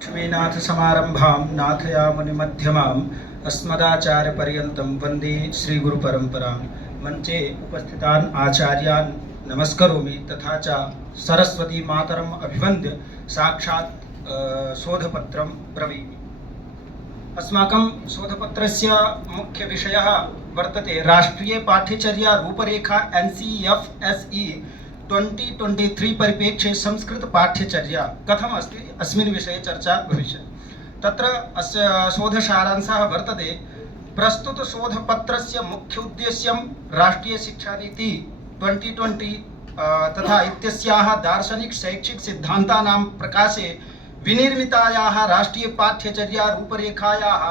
लक्ष्मीनाथ समारंभां नाथयामुनिमध्यमाम् अस्मदाचार्यपर्यन्तं वन्दे श्रीगुरुपरम्परां। मंचे उपस्थितान् आचार्यान् नमस्करोमि तथा च सरस्वती मातरम् अभिवन्द्य साक्षात् शोधपत्रं ब्रवीमि। अस्माकं शोधपत्रस्य मुख्यविषयः वर्तते राष्ट्रीय पाठ्यचर्या रूपरेखा NCFSE 2023 परिप्रेक्ष्ये संस्कृत पाठ्यचर्या कथम् अस्ति अस्मिन् विषये चर्चा भविष्यति। तत्र अस्य शोधसारांशः वर्तते प्रस्तुत शोधपत्रस्य मुख्य उद्देश्यं राष्ट्रीय शिक्षानीति 2020 तथा इत्यस्याः दार्शनिक शैक्षिक सिद्धान्तानां प्रकाशे विनिर्मितायाः राष्ट्रीय पाठ्यचर्या रूपरेखायाः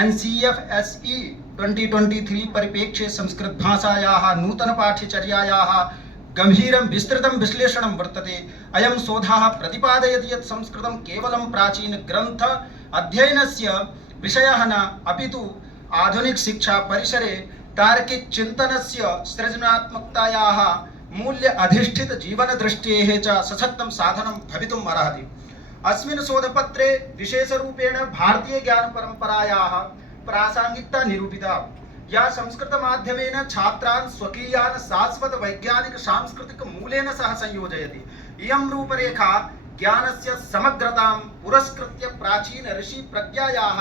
NCFSE 2023 परिप्रेक्ष्ये संस्कृत भाषायाः नूतन पाठ्यचर्यायाः गंभीरं विस्तृतं विश्लेषणं वर्तते। अयं शोधः प्रतिपादयति यत् संस्कृतं केवलं प्राचीन ग्रंथ अध्ययनस्य विषयः न अपितु आधुनिक शिक्षा परिसरे तार्किक चिन्तनस्य सृजनात्मकतायाः मूल्य अधिष्ठित जीवन दृष्टेः च सशक्तं साधनं भवितुम् अर्हति। अस्मिन् शोधपत्रे विशेषरूपेण भारतीय ज्ञान परम्परायाः प्रासंगिकता निरूपिता, या संस्कृत माध्यमेन छात्रान् स्वकीयान् शाश्वत वैज्ञानिक सांस्कृतिक मूलेन सह संयोजयति। इयं रूपरेखा ज्ञानस्य समग्रतां पुरस्कृत्य प्राचीन ऋषि प्रज्ञायाः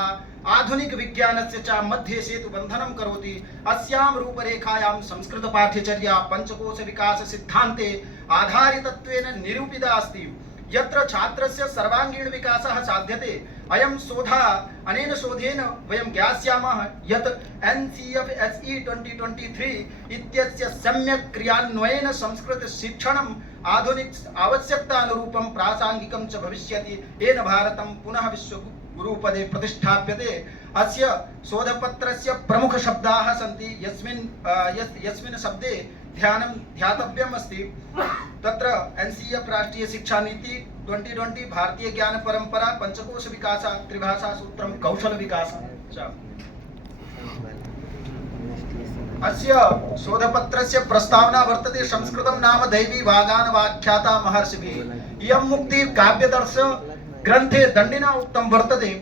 आधुनिक विज्ञानस्य च मध्ये सेतुबन्धनं करोति। अस्यां रूपरेखायां संस्कृत पाठ्यचर्या पंचकोश विकास सिद्धान्ते आधारितत्वेन निरूपिता अस्ति, यत्र छात्रस्य सर्वांगीण विकासः साध्यते। अयं शोधः अनेन शोधेन वयं ज्ञास्यामः यत् NCFSE 2023 इत्यस्य सम्यक् क्रियान्वयेन संस्कृत शिक्षणम् आधुनिक आवश्यकतानुरूपं प्रासंगिकं च भविष्यति। येन भारतं पुनः विश्वगुरुपदे प्रतिष्ठाप्यते। अस्य शोधपत्रस्य प्रमुख शब्दाः सन्ति यस्मिन् शब्दे ध्यानं ध्यातव्यम् अस्ति। तत्र NCF राष्ट्रीय शिक्षा नीति 2020 भारतीय ज्ञान परंपरा पंचकोश विकास त्रिभाषा सूत्रम कौशल विकास च। अस्य शोधपत्रस्य प्रस्तावना वर्तते संस्कृतं नाम दैवी वागान वाख्याता महर्षिभिः। इयं मुक्ति काव्यदर्श ग्रन्थे दण्डिना उक्तं वर्तते।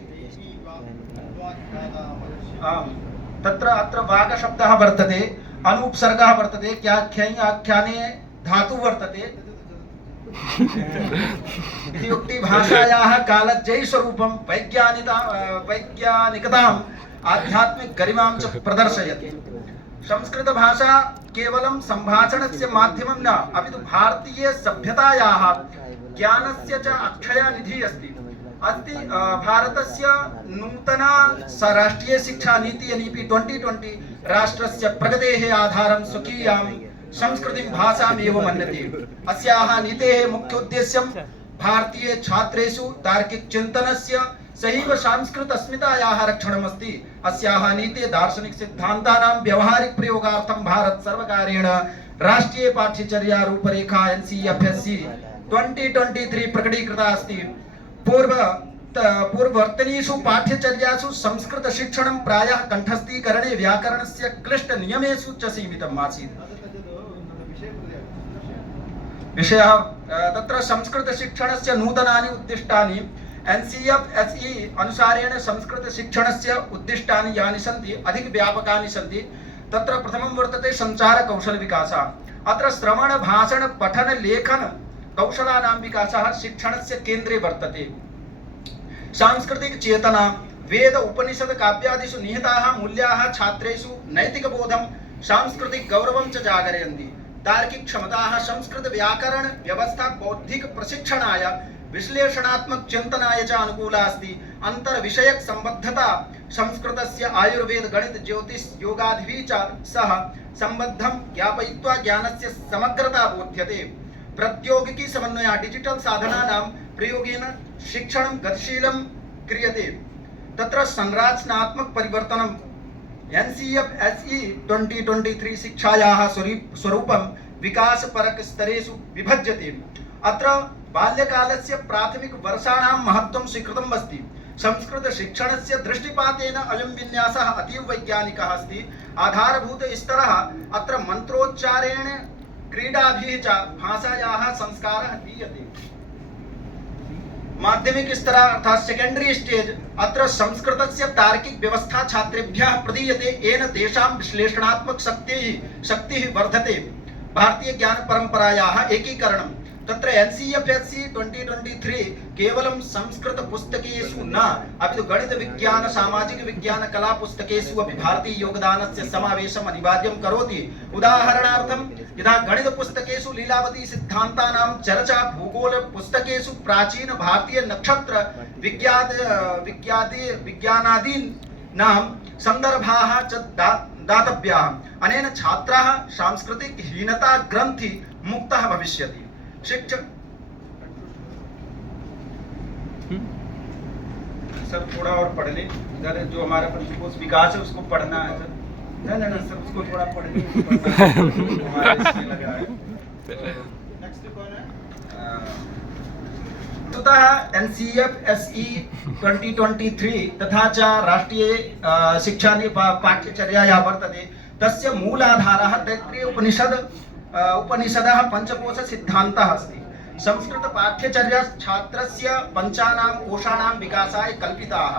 तत्र अत्र वाग शब्दः वर्तते, अनुपसर्गः वर्तते, क्याख्यानि आख्याने धातु वर्तते। इति भाषायाः कालजयी स्वरूपं वैज्ञानिकताम् आध्यात्मिक गरिमां च प्रदर्शयति। संस्कृत भाषा केवलं संभाषणस्य माध्यमं न अपितु भारतीय सभ्यतायाः ज्ञानस्य च अक्षया निधिः अस्ति। भारतस्य नूतना राष्ट्रीय शिक्षा नीति NEP 2020 राष्ट्रस्य प्रगतेः आधारं स्वकीयां संस्कृतिं भाषामेव मन्यते। अस्याः नीतेः मुख्योद्देश्यं भारतीय छात्रेषु तार्किक चिन्तनस्य सहैव सांस्कृत अस्मितायाः रक्षणमस्ति। अस्याः नीते दार्शनिक सिद्धान्तानां व्यवहारिक प्रयोगार्थं भारत सर्वकारेण राष्ट्रीय पाठ्यचर्या रूपरेखा NCFSE 2023 प्रकटीकृता अस्ति। पूर्ववर्तनीषु पाठ्यचर्यासु संस्कृत शिक्षणं प्रायः कंठस्थीकरणे व्याकरणस्य क्लिष्ट नियमेषु च सीमितम् आसीत्। विषयः तत्र संस्कृत शिक्षणस्य नूतनानि उद्दिष्टानि NCFSE अनुसारेण संस्कृत शिक्षणस्य उद्दिष्टानि यानि सन्ति अधिक व्यापकानि सन्ति। तत्र प्रथमं वर्तते संचार कौशल विकासः। अत्र श्रवण भाषण पठन लेखन कौशलानां विकासः शिक्षणस्य केन्द्रे वर्तते। सांस्कृतिक चेतना वेद उपनिषद काव्यादिषु निहिताः मूल्याः छात्रेषु नैतिक बोधं सांस्कृतिक गौरवं च जागरयन्ति। तार्किक क्षमताः संस्कृत व्याकरण व्यवस्था बौद्धिक प्रशिक्षणाय विश्लेषणात्मक चिन्तनाय च अनुकूला अस्ति। अंतर विषयक संबद्धता संस्कृतस्य आयुर्वेद गणित ज्योतिष योगादिभिः च सह संबद्धं ज्ञापयित्वा ज्ञानस्य समग्रता बोध्यते। प्रौद्योगिकी समन्वय डिजिटल साधनानां प्रयोगेन शिक्षणं गतिशीलं क्रियते। तत्र संरचनात्मक परिवर्तनं NCFSE 2023 शिक्षायाः स्वरूपं विकासपरक स्तरेषु विभज्यते। अत्र बाल्यकालस्य प्राथमिक वर्षाणां महत्त्वं स्वीकृतम् अस्ति। संस्कृत शिक्षणस्य दृष्टिपातेन अयं विन्यासः अतीव वैज्ञानिकः अस्ति। आधारभूत स्तरः अत्र मन्त्रोच्चारेण क्रीडाभिः च भाषायाः संस्कारः दीयते। माध्यमिक स्तर अर्थात सेकेंडरी स्टेज अत्र संस्कृतस्य तार्किक व्यवस्था छात्रेभ्यः प्रदीयते येन तेषां विश्लेषणात्मक शक्तिः वर्धते। भारतीय ज्ञान परंपरायाः एकीकरणं तत्र NCFSC 2023 केवलं संस्कृत पुस्तकेषु न अपि तु गणित विज्ञान सामाजिक विज्ञान कला पुस्तकेषु अपि भारतीय योगदानस्य समावेशम् अनिवार्यं करोति। उदाहरणार्थं यदा गणित पुस्तकेषु लीलावती सिद्धान्तानां चर्चा, भूगोल पुस्तकेषु प्राचीन भारतीय नक्षत्र विज्ञानादीनां सन्दर्भाः च दातव्याः। अनेन छात्राः सांस्कृतिक हीनता ग्रन्थि मुक्तः भविष्यति। शिक्षक सर थोड़ा और पढ़ ले, इधर जो हमारा पंचकोश विकास है उसको पढ़ना है सर। नहीं सर उसको थोड़ा पढ़ ले, हमारे इसमें लगा है। नेक्स्ट कौन है? तथा NCFSE 2023 तथा च राष्ट्रीय शिक्षा पाठ्यचर्यायाः वर्तते। तस्य मूलाधारः तैत्तिरीय उपनिषदः पंचकोश सिद्धान्तः अस्ति। संस्कृत पाठ्यचर्या छात्रस्य पंचानां कोशानां विकासाय कल्पिताः।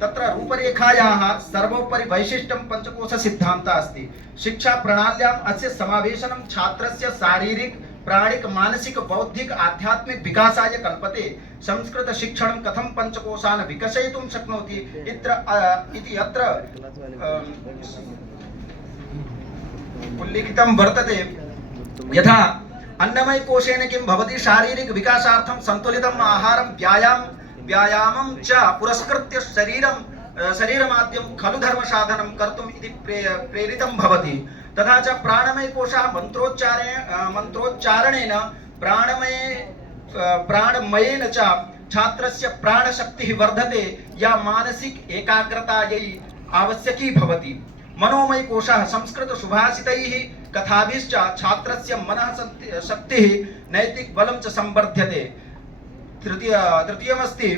तत्र रूपरेखायाः सर्वोपरि वैशिष्ट्यं पंचकोश सिद्धान्तः अस्ति। शिक्षा प्रणाल्याम् अस्य समावेशनं छात्रस्य शारीरिक प्राणिक मानसिक बौद्धिक आध्यात्मिक विकासाय कल्पते। संस्कृत शिक्षणं कथं पंचकोशान् विकसयितुं शक्नोति इति अत्र उल्लिखितं वर्तते। यथा अन्नमय कोशेन किं भवति, शारीरिक विकासार्थं संतुलितम् आहारं व्यायामं च पुरस्कृत्य शरीरमाद्यं खलु धर्म साधनं कर्तुम् इति प्रेरितं भवति। तथा च प्राणमय कोशः मंत्रोच्चारणेन प्राणमयेन च छात्रस्य प्राणशक्तिः वर्धते या मानसिक एकाग्रतायै आवश्यकी भवति। मनोमय कोशः संस्कृत सुभाषितैः कथाभिश्च छात्रस्य मनः शक्तिः नैतिक बलं च संवर्ध्यते। तृतीयमस्ति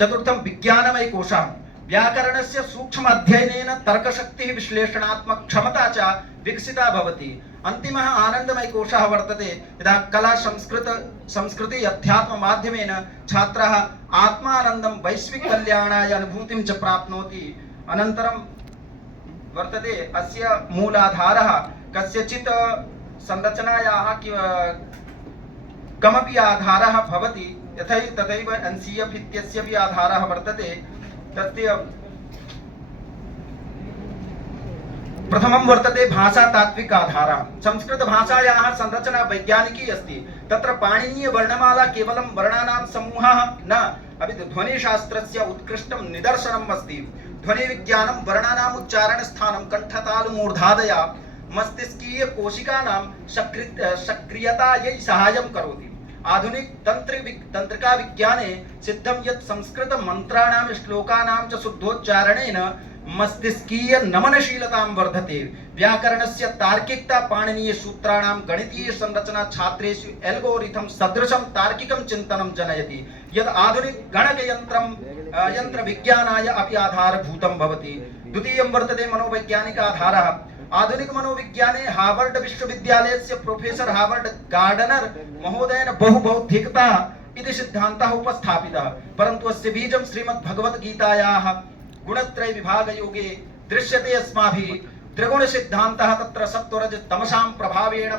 चतुर्थं विज्ञानमय कोशः व्याकरणस्य सूक्ष्म अध्ययनेन तर्कशक्तिः विश्लेषणात्मक क्षमता च विकसिता भवति। अन्तिमः आनन्दमय कोशः वर्तते। यदा कला संस्कृति अध्यात्म माध्यमेन छात्रः आत्मानन्दं वैश्विक कल्याणाय अनुभूतिं च प्राप्नोति। अनन्तरं वर्तते अस्य मूलाधारः कस्यचित् संरचनायाः कमपि आधारः भवति। तथैव NCF इत्यस्य भी आधारः वर्तते। तस्य प्रथमं वर्तते भाषा तात्विक आधारः। संस्कृत भाषायाः संरचना वैज्ञानिकी अस्ति। तत्र पाणिनीय वर्णमाला केवलं वर्णानां समूहः न अपि तु ध्वनिशास्त्रस्य उत्कृष्टं निदर्शनम् अस्ति। ध्वनि विज्ञानं वर्णानाम् उच्चारण स्थानं कंठतालुमूर्धादया मस्तिष्कीय कोशिकानां सक्रियतायै सहायं करोति। आधुनिक तंत्रिका विज्ञाने सिद्धं यत् संस्कृत मंत्राणां श्लोकानां च शुद्धोच्चारणेन मस्तिष्कीय नमनशीलतां वर्धते। व्याकरणस्य तार्किकता पाणिनीय सूत्राणां गणितीय संरचना छात्रेषु एल्गोरिथम सदृशं तार्किकं चिन्तनं जनयति यद् आधुनिक यंत्र विज्ञानाय अपि आधारभूतं भवति। द्वितीयं वर्तते मनोवैज्ञानिक आधारः। आधुनिक मनोविज्ञाने हार्वर्ड विश्वविद्यालयस्य प्रोफेसर हार्वर्ड गार्डनर महोदयेन बहुबौद्धिकता इति सिद्धान्तः उपस्थापितः, परन्तु अस्य बीजं श्रीमद्भगवद्गीतायाः गुणत्रय विभाग योगे दृश्यते। अस्माभिः त्रिगुण सिद्धान्तः तत्र सत्वरज तमसां प्रभावेण